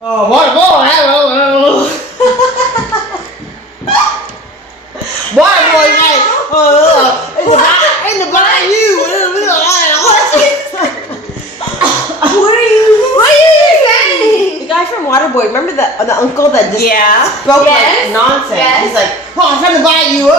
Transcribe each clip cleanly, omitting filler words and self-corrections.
Oh, what boy? Water boy, man. In the bayou. What are you saying? The guy from Waterboy, remember the uncle that just spoke like nonsense? Yes. He's like, oh, I'm from the bayou.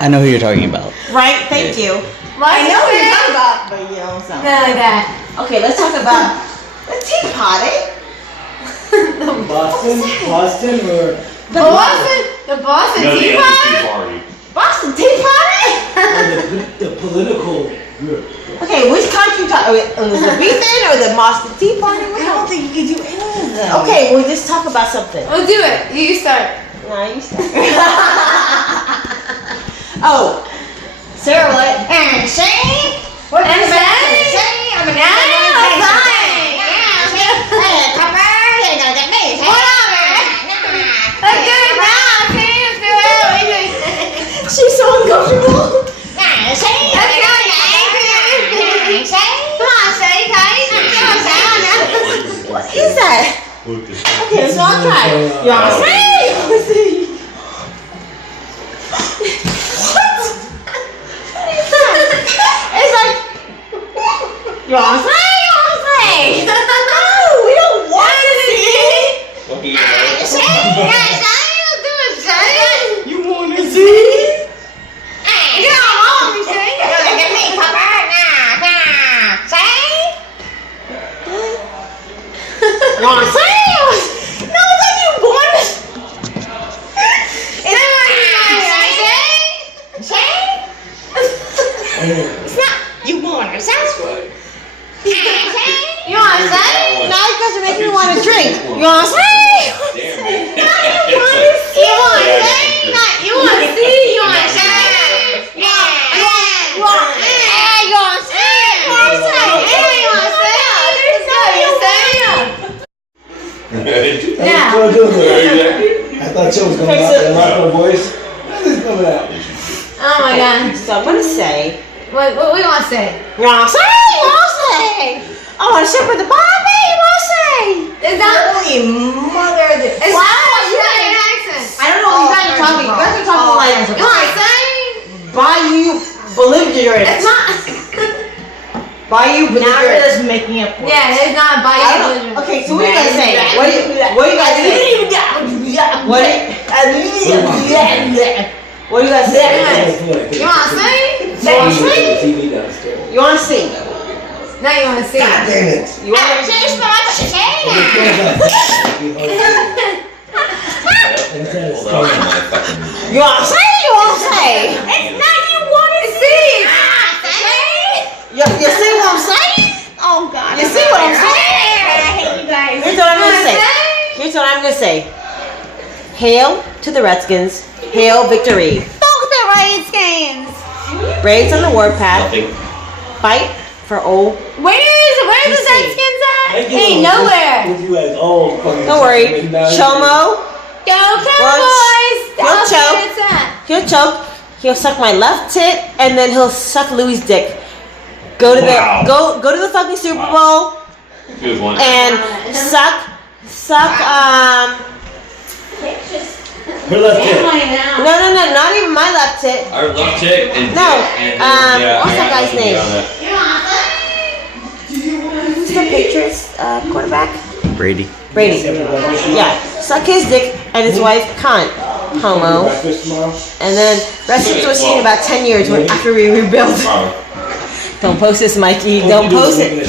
I know who you're talking about. Right? Thank you. I know what you're talking about. But you know, so. Not like that. Okay, let's talk about the tea party. Boston or The Boston No, Tea the Party? other party. Boston Tea Party? the political group. Okay, which country talk? The Elizabethan or the Boston Tea Party? I don't think you can do any of them. Okay, we'll just talk about something. We'll do it. You start. No, you start. Oh, Sarah, what? And Shane? What And is that? Shane? Shane? I'm an Yeah, fine. Hey, come on, you're gonna get me. Whatever. Let's do it now. Let's do it. She's so uncomfortable. Let's go, Shane. Come on, Shane. Come on, Shane. What is that? Okay, so I'll try. You want to say? It's like, you want to say? You want to say? No, we don't want to see. You want to see? You want to say? No, that you want to. It's not. You want to say? You want to say? Now you guys are making me want to drink. You want to say? Damn it. You want to see? You want to say? You want to see? You want to say? You want to say? You want to say? You want to say? You want to say? I thought Joe was going Okay, to so- rock my voice. Nothing's coming out. Oh my God. So I'm gonna say. What we want to say? You want to say? You want to say? I want to shepherd the Bobby. You want to say? Is that? Holy mother! Is Wow, that you you got guys. an accent? I don't know what you guys are talking. You guys are talking like You want to say? Bayou belligerent. It's not. Bayou Now you're belligerent. just making up words. Yeah, it's not by I don't know. Okay, so what are you guys saying? What do you guys saying? What? What do you guys saying? You want to sing? TV downstairs. You want to sing? No, you want to sing. God damn it. You want to sing? You want to say? You want to say? It's not you want to sing. You see what I'm saying? Oh God. You see what I'm saying? I hate you guys. Here's what I'm gonna say. Here's what I'm gonna say. Hail to the Redskins. Hail victory. Fuck the Redskins. Braves on the warpath. Nothing. Fight for old. Where's the see. Redskins at? Ain't nowhere. With you guys all fucking Don't worry. Chomo. Go Cowboys. He'll That's choke. where it's at. He'll choke. He'll suck my left tit, and then he'll suck Louis' dick. Go to Wow. the go to the fucking Super Bowl He was one. and suck Her left hand. no, not even my left tit. Our left chick and No, yeah, what's that guy's name? name? Who's the Patriots quarterback? Brady. Brady. Yeah, suck his dick and his wife cunt, homo. Breakfast tomorrow. And then Redskins will see in about 10 years when after we rebuild. Don't post this, Mikey. Don't post it.